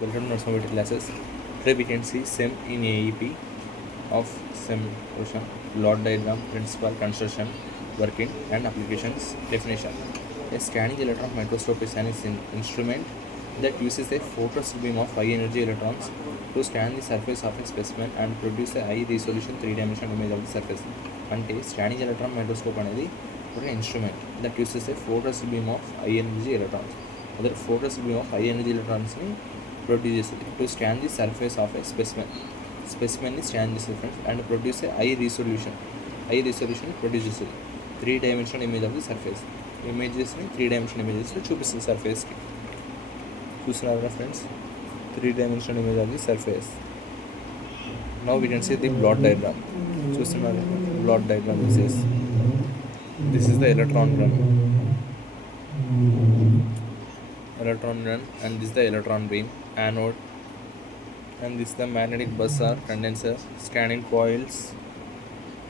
welcome to some classes. Today we can see SEM in AEP of SEM portion, lot diagram, principal, construction, working and applications definition. A scanning electron microscope is an instrument that uses a photosynthetic beam of high energy electrons to scan the surface of a specimen and produce a high resolution 3-dimensional image of the surface. అంటే scanning electron microscope అనేది ఒక instrument that uses A photosynthetic beam of high energy electrons. Other photosynthetic beam of high energy electrons ni produce చేస్తుంది to scan the surface of a specimen ని స్కాన్ చేస్తుంది friends and produce A high resolution produce చేస్తుంది 3-dimensional image of the surface. ఇమేజెస్ని 3-dimensional imagesలో చూపిస్తుంది సర్ఫేస్కి. చూస్తున్నారు కదా friends, 3-dimensional image of the surface. Now we can see the plot diagram. చూస్తున్నారు plot diagram. This is the electron gun and this is the electron beam, anode, and this is the magnetic bus or condenser, scanning coils,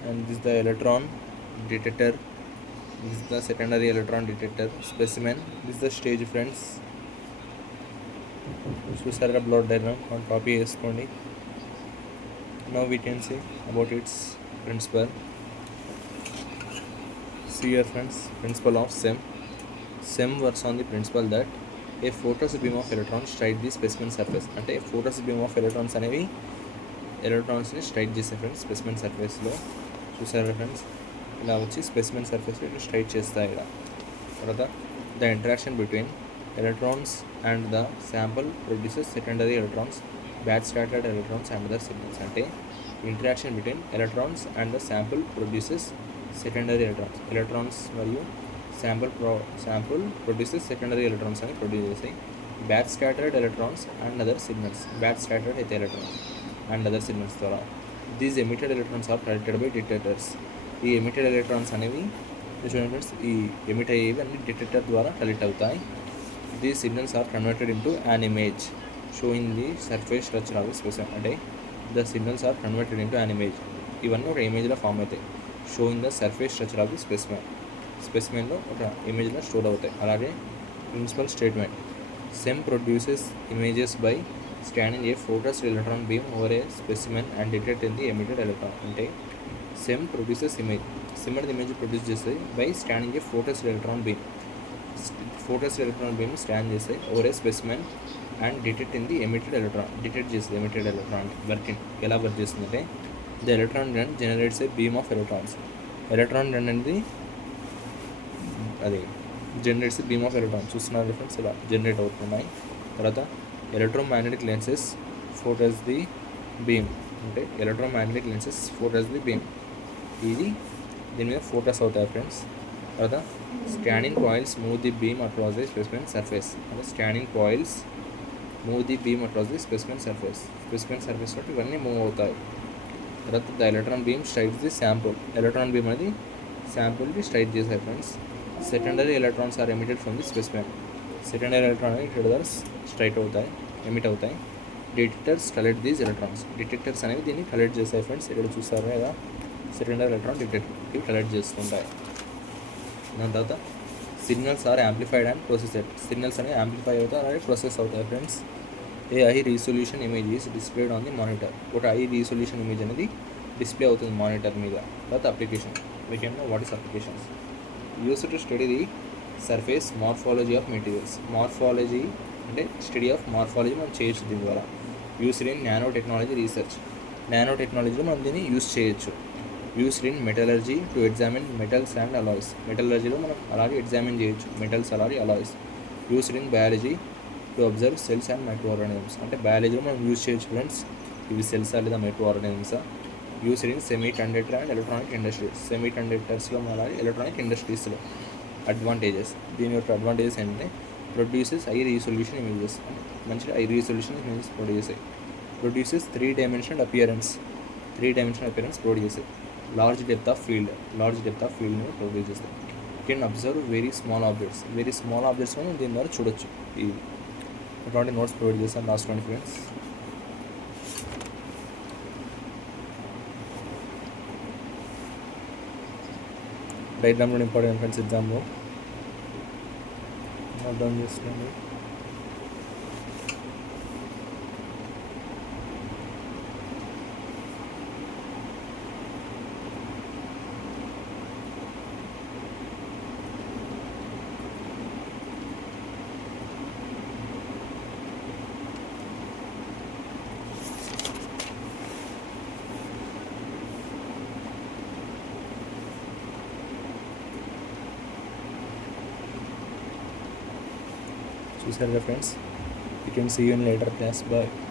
and this is the electron detector. This is the secondary electron detector specimen. This is the stage friends. చూసారా blot diagram on copy చేసుకోండి. Now we can see about its principle. See here friends, principle of SEM. SEM works on the principle that a photosynthetic beam of electrons strike the specimen surface. అంటే photosynthetic beam of electrons అనేవి ఎలక్ట్రాన్స్ని స్ట్రైక్ చేసే friends specimen సర్ఫేస్లో. చూసారా ఫ్రెండ్స్, ఇలా వచ్చి స్పెసిమెన్ సర్ఫేస్లో ఇట్లా స్ట్రైక్ చేస్తాయి. ఇలా తర్వాత the interaction between electrons and the sample produces secondary electrons, back scattered electrons and other signals. అంటే interaction between electrons and the sample produces secondary electrons. electrons మరియు sample produces secondary electrons అని ప్రొడ్యూస్ చేస్తాయి. back scattered electrons and other signals. back scattered అయితే electrons and other signals ద్వారా these emitted electrons are collected by detectors. ఈ emitted electrons అనేవి చూడండి ఫ్రెండ్స్, ఈ ఎమిట్ అయ్యేవి అన్ని డిటెక్టర్ ద్వారా కలెక్ట్ అవుతాయి. These signals are converted into an image showing the surface structure of the specimen. అంటే the signals are converted into an image. ఇవన్నీ ఒక ఇమేజ్లో ఫామ్ అవుతాయి. Showing the surface structure of the స్పెసిమెన్లో ఒక ఇమేజ్లో స్టోర్ అవుతాయి. అలాగే principle statement, SEM produces images by scanning a focused electron beam over a specimen and detect in the emitted electron. అంటే సెమ్ ప్రొడ్యూసెస్ ఇమేజ్, సెమ్ అనేది image produce చేస్తుంది by scanning a focused electron beam. Focused electron beam scan చేస్తాయి over a specimen and detect in the emitted electron. Detect చేస్తుంది emitted electron. Working ఎలా work చేస్తుందంటే the electron gun generates a beam of electrons. Electron gun అనేది అది generates beam of electrons. చూస్తున్నారు difference ఇలా generate అవుతున్నాయి. తర్వాత electromagnetic lenses focus the beam. అంటే electromagnetic lenses focus the beam. ఇది దీని మీద ఫోకస్ అవుతాయి ఫ్రెండ్స్. తర్వాత scanning coils move the beam across the specimen surface. అంటే scanning coils move the beam across the specimen surface. Specimen surface తోటి ఇవన్నీ move అవుతాయి. తర్వాత the electron beam strikes the sample. Electron beam అనేది శాంపుల్కి strike చేశారు friends. Secondary electrons are emitted from the specimen. Secondary electron అనేది ఇక్కడ ద్వారా స్ట్రైక్ అవుతాయి, ఎమిట్ అవుతాయి. Detectors collect these electrons. Detectors అనేవి దీన్ని కలెక్ట్ చేస్తాయి ఫ్రెండ్స్. ఇక్కడ చూసారు కదా, సెకండరీ ఎలక్ట్రాన్ డిటెక్టర్కి కలెక్ట్ చేస్తుంటాయి. దాని తర్వాత signals are amplified and processed. Signals అనేవి యాంప్లిఫై అవుతాయి, అలాగే ప్రొసెస్ అవుతాయి friends. A high resolution image is displayed on the monitor. ఒక హై రిజల్యూషన్ ఇమేజ్ అనేది డిస్ప్లే అవుతుంది మానిటర్ మీద. తర్వాత application, we can know what is applications. Use to study the surface morphology of materials. Morphology అంటే study of morphology మనం చేయొచ్చు దీని ద్వారా. Used in nano technology research. నానో టెక్నాలజీలో మనం దీన్ని యూస్ చేయొచ్చు. Used in metallurgy to examine metals and alloys. మెటలర్జీలో మనం అలాగే ఎగ్జామిన్ చేయొచ్చు మెటల్స్ అలాగే alloys. Used in biology to observe cells and micro organisms. అంటే బయాలజీలో మనం యూజ్ చేయొచ్చు ఫ్రెండ్స్. ఇవి సెల్సా లేదా మైక్రో ఆర్గానిజమ్సా. Used in semi conductor and electronic industries. సెమీ కండక్టర్స్లో అలాగే ఎలక్ట్రానిక్ ఇండస్ట్రీస్లో. అడ్వాంటేజెస్, దీని యొక్క అడ్వాంటేజెస్ ఏంటంటే ప్రొడ్యూసెస్ హై రిజల్యూషన్ ఇమేజెస్. మంచిగా హై రిజల్యూషన్ ఇమేజెస్ ప్రొడ్యూస్ చేస్తాయి. Produces 3-dimensional appearance. 3-dimensional appearance produce చేస్తాయి. లార్జ్ డెప్త్ ఆఫ్ ఫీల్డ్ని ప్రొడ్యూస్ చేస్తాయి. Can observe very small objects మనం దీని ద్వారా చూడొచ్చు. ఇది అటువంటి నోట్స్ ప్రొవైడ్ చేస్తాను లాస్ట్ 20 ఫ్రెండ్స్. డయాగ్రామ్ కూడా ఇంపార్టెంట్ ఫ్రెండ్స్ ఎగ్జామ్లో. అర్థం చేసుకోండి. చూసారుగా friends. We can see you in later class. Bye.